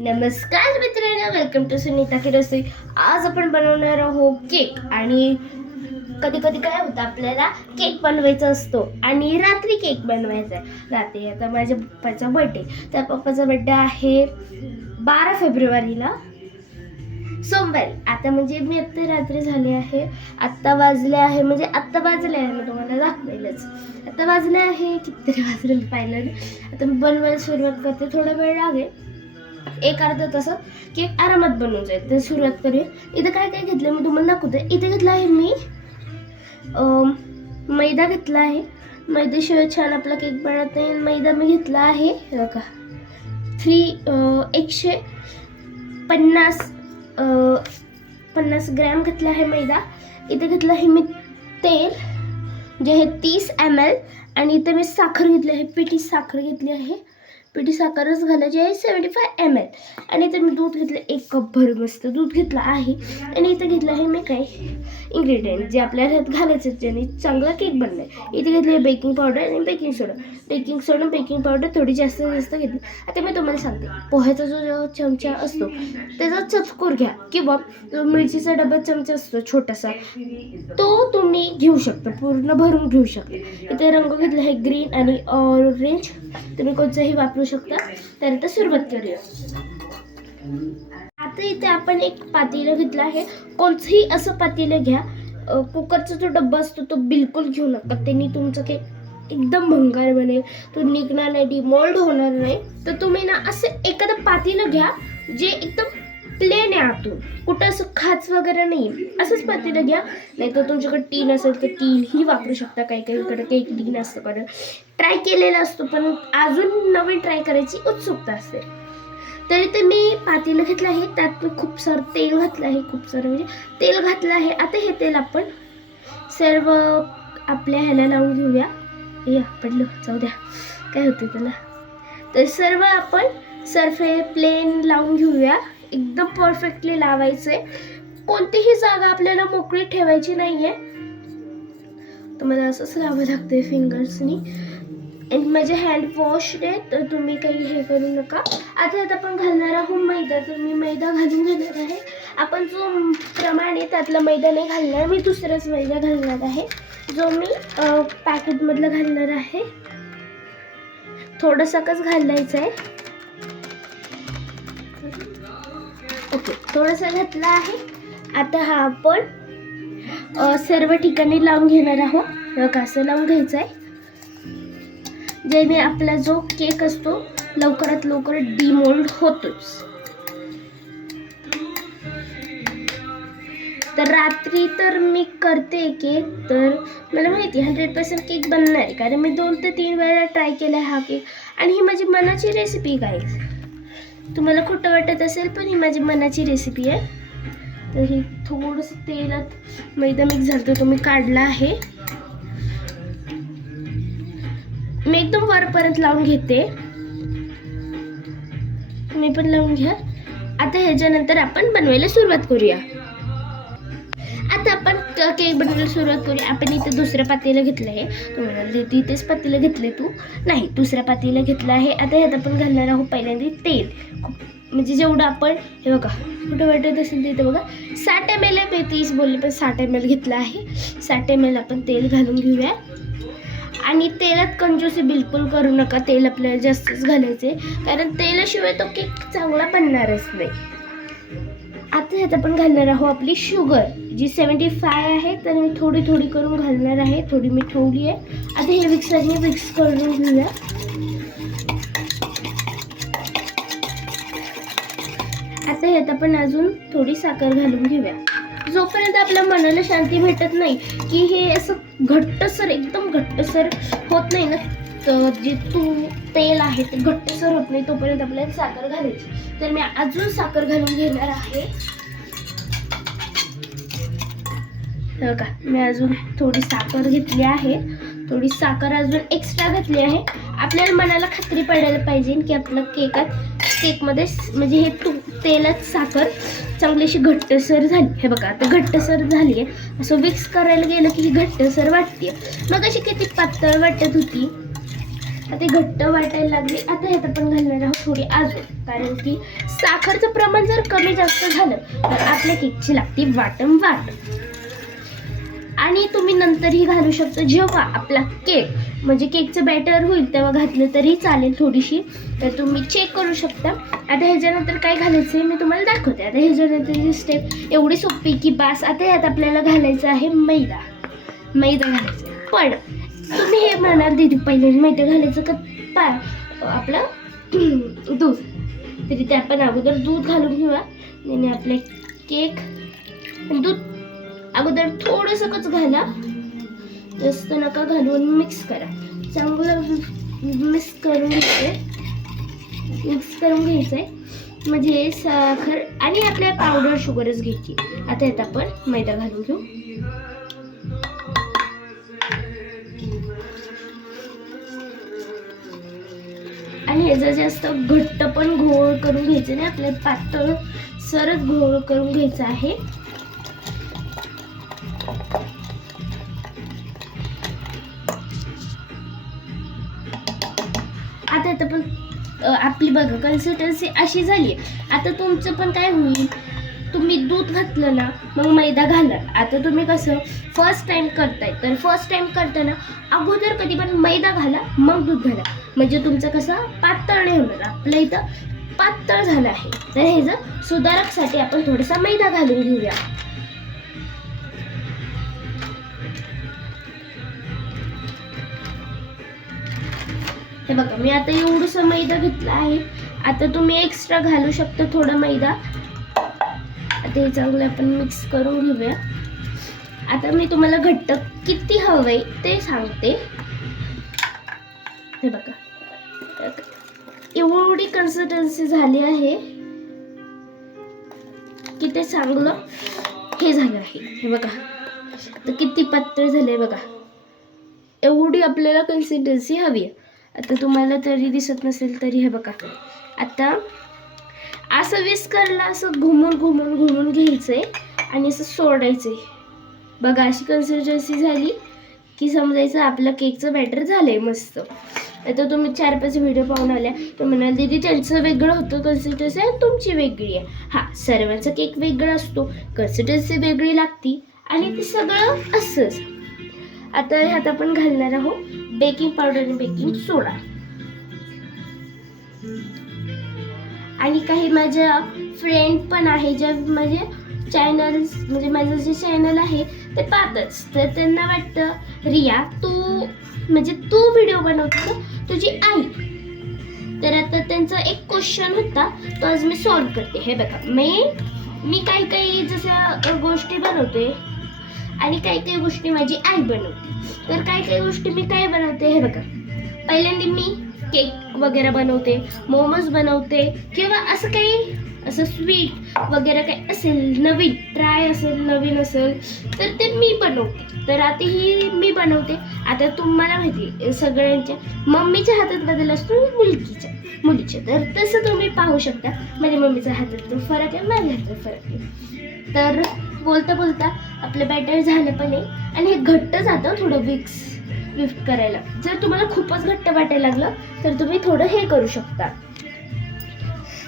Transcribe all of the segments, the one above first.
नमस्कार मित्रांनो welcome to Sunita की रसोई आज आपण बनवणार आहोत केक आणि कधी कधी काय होतं आपल्याला केक बनवायचा असतो आणि रात्री केक बनवायचा आहे. रात्री आता माझ्या पप्पाचा बर्थडे त्या पप्पाचा बर्थडे आहे बारा फेब्रुवारीला सोमवारी. आता म्हणजे मी आत्ता रात्री झाले आहे आत्ता वाजले आहे म्हणजे आत्ता वाजले आहे मी तुम्हाला दाखवेलच. आता वाजले आहे कितीतरी वाजले मी पाहिलं नाही. आता मी बनवायला सुरुवात करते थोडा वेळ लागेल. एक अर्धा तासात केक आरामात बनवून जाईल. तर सुरुवात करूया. इथं काय काय घेतलं मी तुम्हाला दाखवते. इथे घेतलं आहे मी मैदा घेतला आहे. मैद्याशिवाय छान आपला केक बनत नाही. मैदा मी घेतला आहे का बघा. थ्री एकशे पन्नास पन्नास ग्रॅम घेतला आहे मैदा. इथे घेतलं आहे मी तेल जे आहे तीस एम एल आणि इथे मी साखर घेतली आहे. पिठी साखर घेतली आहे. पिठी साखरच घालायची आहे सेवन्टी फाय एम एल आणि इथे मी दूध घेतलं एक कप भर मस्त दूध घेतलं आहे. आणि इथं घेतलं आहे मी काही इन्ग्रेडियंट जे आपल्या ह्यात घालायचे ज्याने चांगला केक बनलाय. इथे घेतले बेकिंग पावडर आणि baking soda baking soda baking powder थोडी जास्त जास्त घेतली. आता मी तुम्हाला सांगते. पोह्याचा जो जो चमचा असतो त्याचा चतकूर घ्या. किंवा जो मिरचीचा डबा चमचा असतो छोटासा तो तुम्ही घेऊ शकता. पूर्ण भरून घेऊ शकता. इथे रंग घेतला आहे ग्रीन आणि ऑरेंज तुम्ही कोणताही वापरू शकता. तर आता सुरुवात करूया. आता इथे आपण एक पातेलं घेतलं आहे. कोणतंही असं पातेलं घ्या. कुकरचा जो डब्बा असतो तो बिलकुल घेऊ नका. त्यांनी तुमचं ते एकदम भंगार बनेल. तो निघणार नाही डिमोल्ड होणार नाही. तर तुम्ही ना असं एखादं पातेलं घ्या जे एकदम प्लेन आहे आतून. कुठं असं खाच वगैरे नाही असंच पातेलं घ्या. नाही तर तुमच्याकडे टीन असेल तर टीनही वापरू शकता. काही काहीकडे काही टीन असतं कारण ट्राय केलेला असतो पण अजून नवीन ट्राय करायची उत्सुकता असते. तरी ते मी पातेलं घेतलं आहे त्यात मी खूप सारं तेल घातलं आहे खूप सारं म्हणजे तेल घातलं आहे. आता हे तेल आपण सर्व आपल्या ह्याला लावून घेऊया. या पडलं जाऊ द्या. काय होतं त्याला? तर सर्व आपण सर्फे प्लेन लावून घेऊया. एकदम परफेक्टली लावायचं आहे कोणतीही जागा आपल्याला मोकळी ठेवायची नाही आहे तुम्हाला असंच लावावं लागतं आहे फिंगर्सनी म्हणजे माझे हँड वॉश आहे तर तुम्ही काही हे करू नका. आता यात आपण घालणार आहोत मैदा. तर मी मैदा घालून घेणार आहे. आपण जो प्रमाणे त्यातला मैदा नाही घालणार मी दुसराच मैदा घालणार आहे. जो मी पॅकेटमधला घालणार आहे. थोडंसंच घालायचं आहे. ओके थोडंसं घातलं आहे. आता हा आपण सर्व ठिकाणी लावून घेणार आहोत. हे असं लावून घ्यायचं आहे. ज्याने आपला जो केक असतो लवकरात लवकर डिमोल्ड होतोच. तर रात्री तर मी करते केक तर मला माहिती हंड्रेड पर्सेंट केक बनणार आहे. कारण मी दोन ते तीन वेळा ट्राय केला आहे हा केक. आणि ही माझी मनाची रेसिपी काय तुम्हाला खोटं वाटत असेल पण ही माझी मनाची रेसिपी आहे. तर हे थोडंसं तेलात मैदा मिक्स झालं तो मी काढला आहे. मी एकदम वरपर्यंत लावून घेते. मी पण लावून घ्या. आता ह्याच्यानंतर आपण बनवायला सुरुवात करूया. आता आपण केक बनवायला सुरुवात करूया. आपण इथे दुसऱ्या पातीला घेतलं आहे तुम्हाला देते इथेच पातेलं घेतले तू. नाही दुसऱ्या पातीला घेतलं आहे. आता ह्यात आपण घालणार आहोत पहिल्यांदा तेल. खूप म्हणजे जेवढं आपण हे बघा कुठं वाटत असेल तिथे बघा. साठ एम एल आहे मी तीस बोलले पण साठ एम एल घेतलं आहे. साठ एम एल आपण तेल घालून घेऊया. आणि तेलात कंजूसी बिलकुल करू नका तेल आपल्याला जास्तच घालायचे कारण तेलाशिवाय तो केक चांगला बनणारच नाही. आता ह्यात आपण घालणार आहोत आपली शुगर जी सेवन्टी फाय आहे तर मी थोडी थोडी करून घालणार आहे थोडी मी ठेवली आहे. आता हे मिक्सरने मिक्स करून घेऊया. आता ह्यात आपण अजून थोडी साखर घालून घेऊया. जोपर्यंत आपल्या मनाला शांती भेटत नाही की हे असं घट्टसर एकदम घट्टसर होत नाही ना तर जे तू तेल आहे ते घट्टसर होत नाही तोपर्यंत आपल्याला साखर घालायची. तर मी अजून साखर घालून घेणार आहे. का मी अजून थोडी साखर घेतली आहे. थोडी साखर अजून एक्स्ट्रा घातली आहे. आपल्याला मनाला खात्री पडायला पाहिजे की आपलं केकात केकमध्ये म्हणजे हे तू तेलात साखर चांगलीशी घट्टसर झाली. हे बघा आता घट्टसर झाली आहे. असं मिक्स करायला गेलं की ही घट्टसर वाटते. मग अशी किती पातळ वाटत होती. आता घट्ट वाटायला लागली. आता ह्यात आपण घालणार आहोत थोडी अजून कारण की साखरचं प्रमाण जर कमी जास्त झालं तर आपल्या केकची लागते वाटम वाट आणि तुम्ही नंतरही घालू शकता. जेव्हा आपला केक म्हणजे केकचं बॅटर होईल तेव्हा घातलं तरी चालेल थोडीशी. तर तुम्ही चेक करू शकता. आता ह्याच्यानंतर काय घालायचं आहे मी तुम्हाला दाखवते. आता ह्याच्यानंतरची स्टेप एवढी सोपी की बास आता यात आपल्याला घालायचं आहे मैदा. मैदा घालायचा पण तुम्ही हे म्हणाल दीदी पहिले मैदा घालायचं का? पा आपलं दूध. तरी ते आपण अगोदर दूध घालून घेऊया. आणि आपले केक दूध अगोदर थोडंसं कच घाला. जास्त नका घालून मिक्स करा. चांगलं मिक्स करून घ्यायचं मिक्स करून घ्यायचं आहे म्हणजे साखर आणि आपल्या पावडर शुगरच घ्यायची आता यात आपण मैदा घालून घेऊ. आणि ह्याचा जास्त घट्ट पण घोळ करून घ्यायचं नाही. आपल्याला पातळ सरच घोळ करून घ्यायचं आहे. कन्सिस्टन्सी अशी झाली. आता तुमचं पण काय होईल? तुम्ही दूध घातलं ना मग मैदा घाला आता तुम्ही कसं फर्स्ट टाइम करताय. तर फर्स्ट टाइम करताना अगोदर कधी पण मैदा घाला मग दूध घाला. म्हणजे तुमचं कसं पातळ नाही होणार. आपल्या इथं पातळ झालं आहे. तर ह्याचं सुधारकसाठी आपण थोडासा मैदा घालून घेऊया. हे बघा मी आता एवढंसं मैदा घेतला आहे. आता तुम्ही एक्स्ट्रा घालू शकता थोडा मैदा. आता हे चांगलं आपण मिक्स करून घेऊया. आता मी तुम्हाला घट्ट किती हवंय ते सांगते. हे बघा. एवढी कन्सिस्टन्सी झाली आहे की ते चांगलं हे झालं आहे. हे बघा. तर किती पातळ झाले बघा. एवढी आपल्याला कन्सिस्टन्सी हवी आहे. आता तुम्हाला तरी दिसत नसेल तरी हे बघा. आता असं विस्करला असं घुमून घुमून घुमून घ्यायचंय आणि असं सोडायचंय. बघा अशी कन्सिस्टन्सी झाली की समजायचं आपलं केकचं बॅटर झालंय मस्त. आता तुम्ही चार पाच व्हिडिओ पाहून आल्या तर म्हणाल दीदी त्यांचं वेगळं होतं. कन्सिस्टन्सी आणि तुमची वेगळी आहे. हा सर्वांचा केक वेगळा असतो. कन्सिस्टन्सी वेगळी लागती आणि ते सगळं असंच. आता ह्यात आपण घालणार आहोत. बेकिंग पावडर आणि बेकिंग सोडा आणि काही माझ्या फ्रेंड पण आहे ज्या माझे चॅनल्स म्हणजे माझं जे चॅनल आहे ते पाहतच. तर त्यांना वाटतं रिया तू म्हणजे तू व्हिडिओ बनवतो तुझी आई. तर आता त्यांचा एक क्वेश्चन होता तो आज मी सॉल्व करते. हे बघा मी मी काही काही जसं गोष्टी बनवते आणि काही काही गोष्टी माझी आई बनवते. तर काही काही गोष्टी मी काय बनवते हे बघा. पहिल्यांदा मी केक वगैरे बनवते मोमोज बनवते किंवा असं काही असं स्वीट वगैरे काही असेल नवीन ट्राय असेल नवीन असेल तर ते मी बनवते. तर आता ही मी बनवते. आता तुम्हाला माहिती आहे, सगळ्यांच्या मम्मीच्या हातात बदल असतो मुलगीच्या मुलीच्या. तर तसं तुम्ही पाहू शकता. माझ्या मम्मीच्या हातात फरक आहे माझ्या हातात फरक आहे. तर बोलता बोलता आपलं बॅटर झालं पण आहे. आणि हे घट्ट जातं थोडं विक्स विफ्ट करायला. जर तुम्हाला खूपच घट्ट वाटायला लागलं तर तुम्ही थोडं हे करू शकता.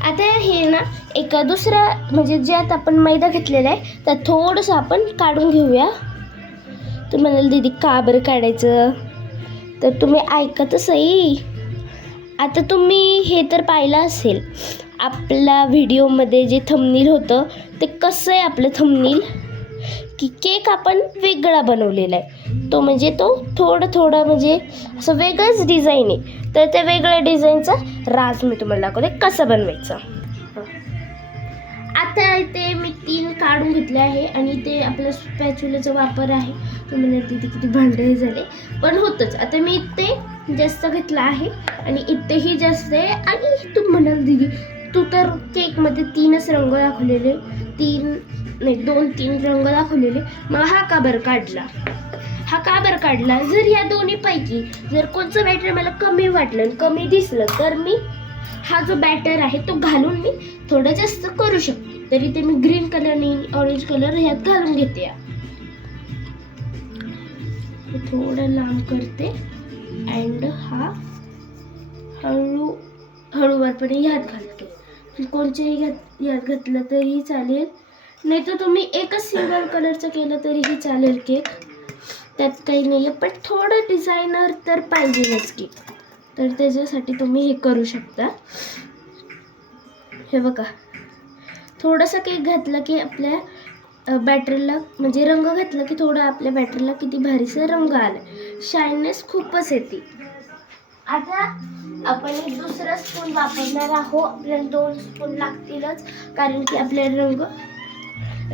आता हे ना एक दुसरा म्हणजे ज्यात आपण मैदा घेतलेला आहे त्यात थोडंसं आपण काढून घेऊया. तुम्हाला म्हणाल दीदी का बरं काढायचं? तर तुम्ही ऐकतच आहे आता तुम्ही हे तर पाहिलं असेल. आपल्या व्हिडिओमध्ये जे थंबनील होतं ते कसं आहे आपलं थंबनील की केक आपण वेगळा बनवलेला आहे. तो म्हणजे तो थोडं थोडं म्हणजे असं वेगळंच डिझाईन आहे. तर त्या वेगळ्या डिझाईनचा राज मी तुम्हाला दाखवते कसं बनवायचं. आता इथे मी तीन काढून घेतले आहे आणि ते आपलं स्पॅच्युलाचा वापर आहे. तुम्ही तिथे किती भांडे झाले. पण होतंच. आता मी इथे जास्त घेतलं आहे आणि इथेही जास्त आहे. आणि तू म्हणाल दिदी तू तर केकमध्ये तीनच रंग दाखवलेले. तीन नाही दोन तीन रंग दाखवलेले. मग हा का बरं काढला? हा का बरं काढला? जर या दोन्हीपैकी जर कोणचं बॅटर मला कमी वाटलं आणि कमी दिसलं तर मी हा जो बॅटर आहे तो घालून मी थोडं जास्त करू शकते. तरी ते मी ग्रीन कलर आणि ऑरेंज कलर ह्यात घालून घेते. थोडं लांब करते. अँड हा हळू हळूवारपणे ह्यात घालतो. कोणच्याही घात ह्यात घातलं तरीही चालेल. नाही तर तुम्ही एकच सिल्वर कलरचं केलं तरीही चालेल केक. त्यात काही नाही आहे पण थोडं डिझायनर तर पाहिजेच की तर त्याच्यासाठी तुम्ही हे करू शकता. हे बघा. थोडंसं केक घातलं की आपल्या बॅटरीला म्हणजे रंग घातला की थोडं आपल्या बॅटरीला किती भारीसा रंग आला शायनेस खूपच येते. आता आपण एक दुसरा स्पून वापरणार आहोत. आपल्याला दोन स्पून लागतीलच कारण की आपल्याला रंग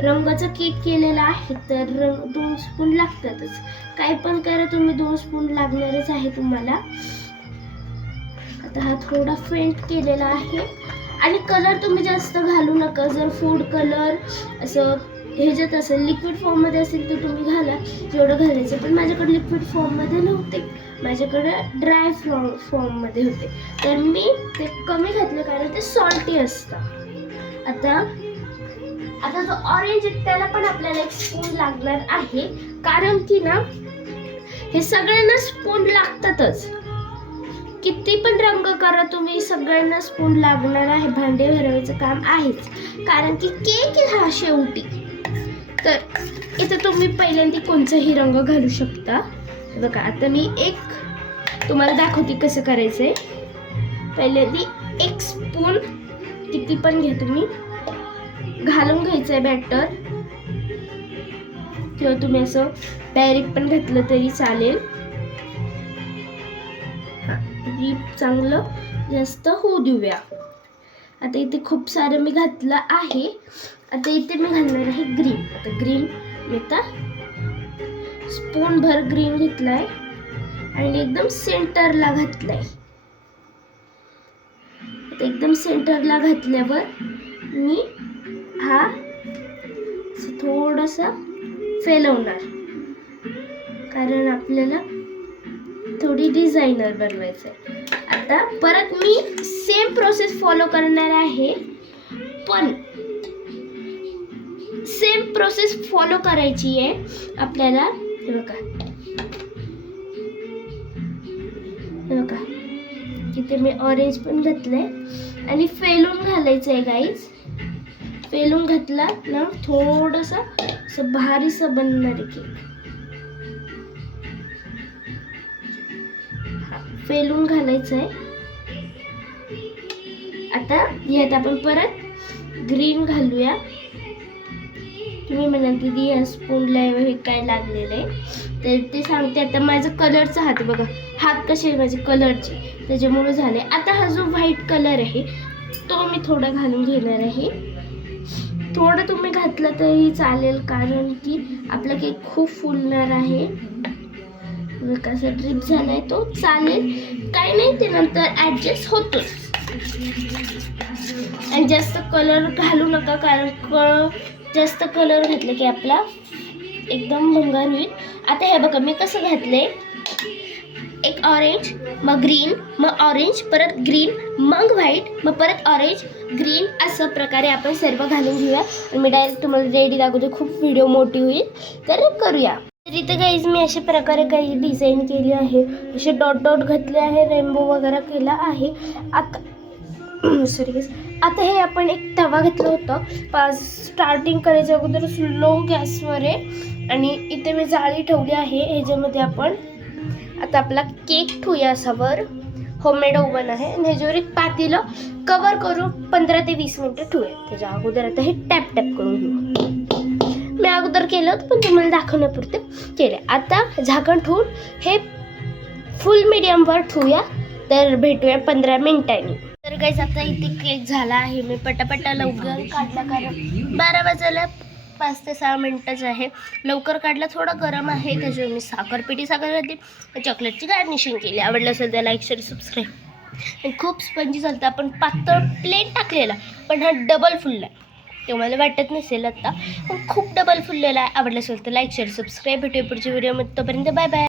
रंगाचा केक केलेला आहे तर रंग दोन स्पून लागतातच. काही पण करा तुम्ही दोन स्पून लागणारच आहे तुम्हाला. आता हा थोडा फेंट केलेला आहे. आणि कलर तुम्ही जास्त घालू नका. जर फूड कलर असं ह्याच्यात असेल लिक्विड फॉर्ममध्ये असेल तर तुम्ही घाला. जेवढं घालायचं पण माझ्याकडे लिक्विड फॉर्ममध्ये नव्हते. माझ्याकडे ड्राय फ्रॉ फॉर्ममध्ये होते. तर मी ते कमी घातलं कारण ते सॉल्टी असतं. आता आता जो ऑरेंज आहे त्याला पण आपल्याला एक स्पून लागणार आहे. कारण की ना हे सगळ्यांना स्पून लागतातच. किती पण रंग करा तुम्ही सगळ्यांना स्पून लागणार आहे. भांडे भरवायचं काम आहेच. कारण की केक हा शेवटी. तर इथं तुम्ही पहिल्यांदा कोणचाही रंग घालू शकता. बघा आता मी एक तुम्हाला दाखवते कसं करायचं आहे पहिल्यांदा एक स्पून किती पण घ्या तुम्ही. घालून घ्यायचं आहे बॅटर किंवा तुम्ही असं. डायरेक्ट पण घातलं तरी चालेल. डीप चांगलं जास्त होऊ देऊया. आता इथे खूप सारं मी घातलं आहे. आता इथे मी घालणार आहे ग्रीन आता ग्रीन मी आता स्पून भर ग्रीन घेतलाय. आणि एकदम सेंटरला घातलाय. आता एकदम सेंटरला घातल्यावर मी हा? थोडंसं फेलवणार. कारण आपल्याला थोडी डिझायनर बनवायचं आहे आता परत मी सेम प्रोसेस फॉलो करणार आहे पण सेम प्रोसेस फॉलो करायची आहे आपल्याला. बघा. बघा. इथे मी ऑरेंज पण घातलंय आणि फेलून घालायचं आहे गाईज फेलून घातला ना थोडंसं असं भारीसं बनणार आहे केक. फेलून घालायचं आहे आता यात आपण परत ग्रीन घालूया. तुम्ही म्हणाल दीदी या स्पूनला हे काय लागलेलं आहे? तर ते सांगते आता माझं कलरचा हात बघा. हात कसे आहे माझे कलरचे त्याच्यामुळे झाले. आता हा जो व्हाईट कलर आहे तो मी थोडा घालून घेणार आहे. थोडं तुम्ही घातलं तरी चालेल कारण की आपला केक खूप फुलणार आहे. कसा ड्रिप झालाय तो. चालेल. काही नाही ते नंतर ॲडजस्ट होतोच. आणि जास्त कलर घालू नका कारण क जास्त कलर घातलं की आपला एकदम भंगार होईल. आता हे बघा मी कसं घातले एक ऑरेंज मग ग्रीन मग ऑरेंज परत ग्रीन मग व्हाईट मग परत ऑरेंज ग्रीन असं प्रकारे आपण सर्व घालून घेऊया. आणि मी डायरेक्ट तुम्हाला रेडी दाखवते. खूप व्हिडिओ मोठी होईल. तर करूया. तर इथे काहीच मी अशा प्रकारे काही डिझाईन केली आहे. असे डॉट डॉट घातले आहे. रेनबो वगैरे केला आहे. आता सॉरी आता हे आपण एक तवा घेतलं होतं. पाच स्टार्टिंग करायच्या अगोदर स्लो गॅसवर आहे आणि इथे मी जाळी ठेवली आहे. ह्याच्यामध्ये आपण आता आपला केक ठेवूया असावर होममेड ओव्हन आहे. आणि ह्याच्यावर एक पातेलं कवर करून पंधरा ते वीस मिनटं ठेवूया. त्याच्या अगोदर आता हे टॅप टॅप करून घेऊ. मी अगोदर केलं होतं पण तुम्हाला दाखवण्यापुरते केले आता झाकण ठेवून हे फुल मिडियमवर ठेवूया. तर भेटूया पंधरा मिनिटांनी. तर काहीच आता इथे केक झाला आहे. मी पटापटा लवकर काढला कारण बारा वाजायला पाच ते सहा मिनटंच आहे. लवकर काढला थोडा गरम आहे. त्याच्यावर मी साखर पिठी साखर घातली. चॉकलेटची गार्निशिंग केली. आवडलं असेल तर लाईक शेअर सबस्क्राईब खूप स्पंजी चालतं आपण पातळ प्लेन टाकलेला. पण हा डबल फुलला. आहे ते मला वाटत नसेल आता. पण खूप डबल फुललेला आहे. आवडलं असेल तर लाईक शेअर सबस्क्राईब भेटूया पुढच्या व्हिडिओमध्ये तोपर्यंत बाय बाय